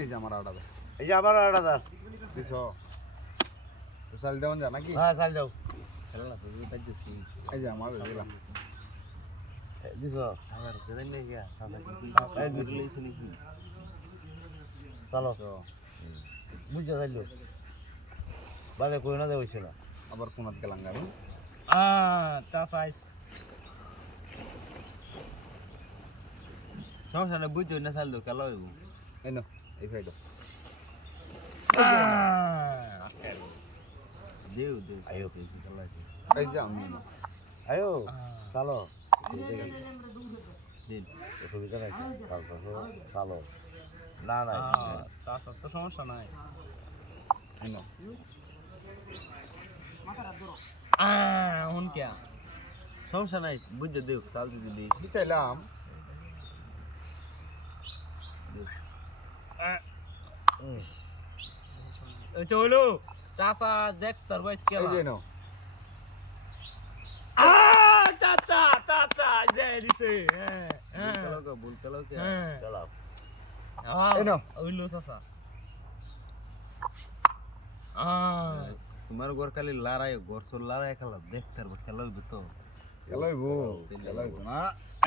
এই যে আমার আড়া এই যে আবার 8000 দিছ চাল দেওয়ান যা নাকি হ্যাঁ চাল যাও খেলা না তুই বাজছিস এই যে আমার দিলাম দিছ আমার দেন না গিয়া এই দিছ লইছ নাকি চলো বুঝা যাইলো বাজে কই না যাইছ না আবার কোনাত গেলাম গাড়ি চা সাইজ সমস্যা না বুঝছো না চাল দো খেলা হইব এই না এই ফাইটো দেও আয়ো এই যে আমি আয়ো চলো দিন অসুবিধা নাই চলো না না চা সব তো সমস্যা নাই এই না এখন কে সমস্যা নাই বুঝতে দেও চাল দিদি দিই কি চাইলাম চলো চাচা দেখ তোর বয়স কে এই যে নাও চাচা চাচা দে দিছে ভুল খেলো কে খেলাও এই নাও ওইলো চাচা তোমার ঘর খালি লড়াই ঘর সর লড়াই খেলা দেখতে পারবো খেলা হইবে তো খেলাইবো খেলাইবো না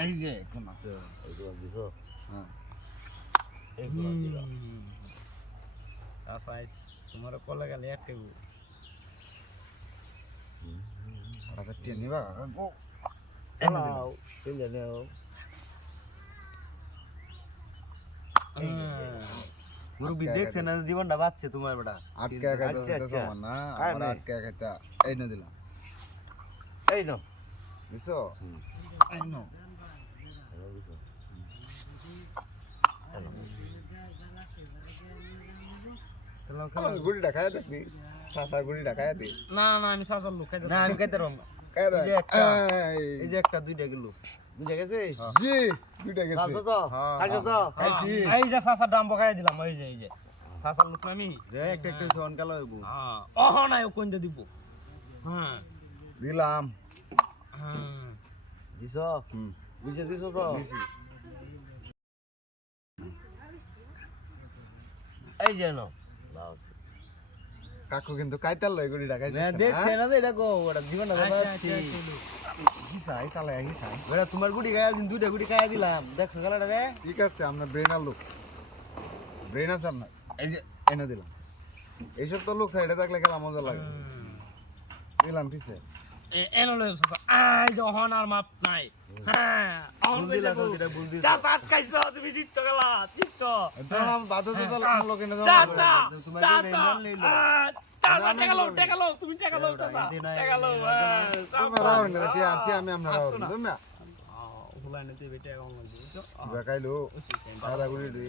এই যে কোনা এইগুলো দিছ হ্যাঁ এইগুলো দিলাম চা সাইজ তোমার কলে গেলে একটা আটা টিয়া নিবা গো খেলাও চলে নেও মুরব্বি দেখছে না জীবনটা বাঁচছে তোমার বেটা আটকে খাইতে সমান না আমার আটকে খাইতে এই না দিলাম এই নাও দিছো এই না খেলাম খেলাম গুড়িটা খাই দেখবি সাসা গুড়িটা খাই দে না না আমি চাচার লোক খাইতে না আমি খাইতে পারবো না খাই দে এই যে একটা দুইটা গেল বুঝা গেছে জি দুইটা গেছে খাইছো তো খাইছো তো খাইছি এই যে চাচার দাম বকাই দিলাম এই যে চাচার লোক আমি রে একটা একটা সন কালো হইব অহ নাই কোন দিব হ্যাঁ দিলাম হ্যাঁ দিছ হুম বুঝে দিছ তো দিছি এই যে নাও লাও কাকু কিন্তু কাইতাল লই গুড়িটা খাইতে না দেখছে না এটা গো ওটা জীবনটা বাঁচছি হিসাই তালে হিসাই ওটা তোমার গুড়ি গায়া দিন দুইটা গুড়ি খাইয়া দিলাম দেখছো খেলাটা রে ঠিক আছে আমরা ব্রেনার লোক ব্রেন আছে আপনার এই যে এনে দিলাম এইসব তো লোক সাইডে থাকলে খেলা মজা লাগে দিলাম পিছে এনো লই চাচা আই যে অহন আর মাপ নাই হ্যাঁ অহন বুঝি লাগো যেটা বুঝি চাচা আটকাইছো তুমি জিতছো গেলা জিতছো তোরা বাদে তো লোক এনে দাও চাচা তোমার চাচা রেঞ্জার লইলো চাচা টেকালো তুমি টেকালো চাচা টেকালো তুমি রাও না টি আর টি আমি আমরা রাও তুমি হুলাই নিতে বেটে এখন লাগবে দেখাইলো আদা গুড়ি